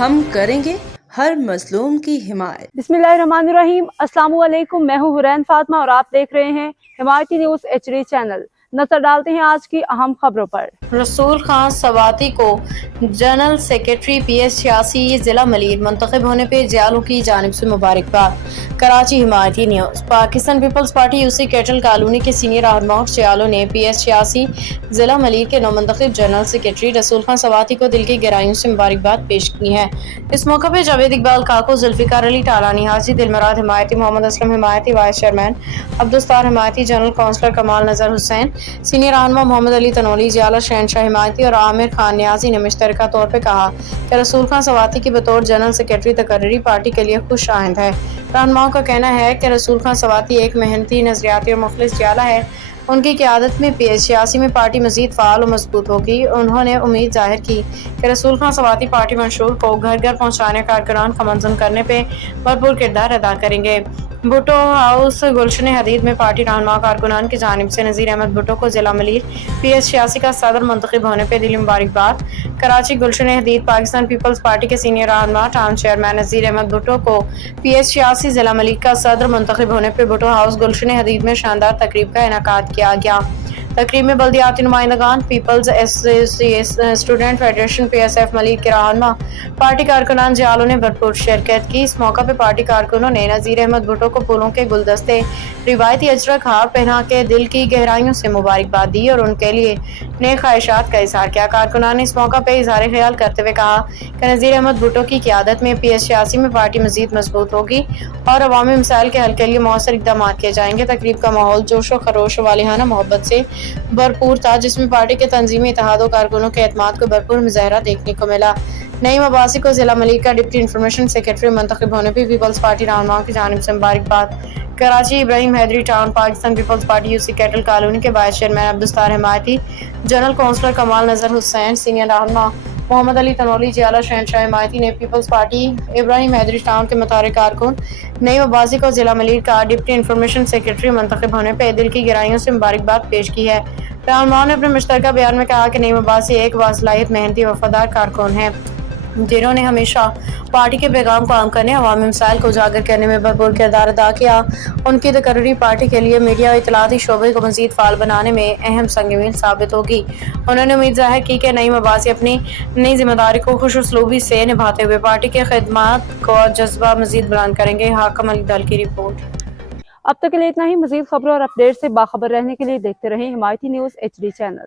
ہم کریں گے ہر مظلوم کی حمایت۔ बिस्मिल्लाहिर्रहमानिर्रहीम। अस्सलाम वालेकुम। मैं हूँ हुरैन फातिमा और आप देख रहे हैं हिमायती न्यूज़ HD चैनल। नजर डालते हैं आज की अहम खबरों पर। रसूल खान सवाती को जनरल सेक्रेटरी PS86 जिला मलीर मुंतखब होने पर जियालों की जानिब से मुबारकबाद। Karachi Himayati news. Pakistan peoples party UC cattle colony के सीनियर रहनुमा और जियालों ने PS86 जिला मलीर के नवमंतखब जनरल सेक्रेटरी रसूल खान सवाती को दिल की गहराइयों से मुबारकबाद पेश की है। इस मौके पर Javed Iqbal Kako, Zulfiqar Ali Talani, Haji Dilmurad Himayati, Mohammad Aslam Himayati, vice chairman Abdussattar Himayati, general councillor Kamal Nazar Hussain, senior रहनुमा मोहम्मद अली तनोली, जियाला शहनशाह हिमायती और आमिर खान न्याजी ने मुश्तरका तौर पर कहा कि रसूल खान सवाती की बतौर जनरल सेक्रेटरी तकर्री पार्टी के लिए खुश आइंद है। रहनुमाओं का कहना है कि रसूल खान सवाती एक मेहनती, नजरियाती और मुखलिस जियाला है। उनकी क़यादत में PS86 में पार्टी मज़ीद फ़ाल और मजबूत होगी। उन्होंने उम्मीद जाहिर की कि रसूल खान सवाती पार्टी मंशूर को घर घर पहुँचाने, कारकुनान का मंजूम करने पर भरपूर किरदार अदा करेंगे। भुट्टो हाउस गुलशन हदीद में पार्टी रहनुमा कारकुनान की जानिब से नज़ीर अहमद भुट्टो को जिला मलीर PS86 का सदर मुंतखब होने पर दिली मुबारकबाद। कराची गुलशन हदीद। पाकिस्तान पीपल्स पार्टी के सीनियर रहनुमा टाउन चेयरमैन नज़ीर अहमद भुट्टो को PS86 जिला मलीर का सदर मुंतखब होने पर भुट्टो हाउस गुलशन हदीद में शानदार तकरीब का इनेकाद किया गया। तकरीब में बल्दियाती नुमाइंदगान, peoples association, student federation, PSF Malir के रहनुमा, पार्टी कारकुनान जियालों ने भरपूर शिरकत की। इस मौका पर पार्टी कारकुनों ने नज़ीर अहमद भुट्टो को फूलों के गुलदस्ते, रिवायती अजरक हार पहना के दिल की गहराइयों से मुबारकबाद दी और उनके लिए नेक ख्वाहिशात का इजहार किया। कारकुनान ने इस मौका पर इजहार ख्याल करते हुए कहा कि नज़ीर अहमद भुट्टो की क़यादत में PS86 में पार्टी मज़ीद मजबूत होगी और अवामी मसाइल के हल के लिए मौसर इक़दाम किए जाएंगे। तकरीब का माहौल जोश व खरोश वालिहाना मोहब्बत से भरपूर था, जिसमें पार्टी के तंजीमी इत्तेहाद और कारकुनों के एतमाद को भरपूर मुजाहरा देखने को मिला। नईम अब्बासी को जिला मलीर का डिप्टी इंफॉर्मेशन सेक्रेटरी मुंतखब होने पर पीपल्स पार्टी रहनुमाओं की जानिब से मुबारकबाद। Karachi Ibrahim Hyderi town. Pakistan peoples party UC cattle colony के vice chairman Abdussattar Himayati, general councillor Kamal Nazar Hussain, senior रहनुमा मोहम्मद अली तनोली, जियाला शहनशाह हिमायती ने पीपल्स पार्टी इब्राहिम हैदरी टाउन के मुतारिक कारकुन नईम अब्बासी को जिला मलीर का डिप्टी इंफॉर्मेशन सेक्रेटरी मुंतखब होने पर दिल की गहराइयों से मुबारकबाद पेश की है। रहनुमाओं ने अपने मुश्तरका बयान में कहा कि नईम अब्बासी एक बासलाहियत, मेहनती, वफादार कारकुन हैं, जिन्होंने हमेशा पार्टी के पैगाम को आम करने, अवामी मसाइल को उजागर करने में भरपूर किरदार अदा किया। उनकी तकर्री पार्टी के लिए मीडिया और इत्तलाती शोबे को मजीद फाल बनाने में अहम संग-मील साबित होगी। उन्होंने उम्मीद जाहिर की कि नईम अब्बासी अपनी नई जिम्मेदारी को खुश उसलूबी से निभाते हुए पार्टी के खिदमत को जज्बा मजीद बुलंद करेंगे। हाकम अली दल की रिपोर्ट। अब तक के लिए इतना ही। मजीद खबरों और अपडेट से बाखबर रहने के लिए देखते रहें हिमायती न्यूज़ HD चैनल।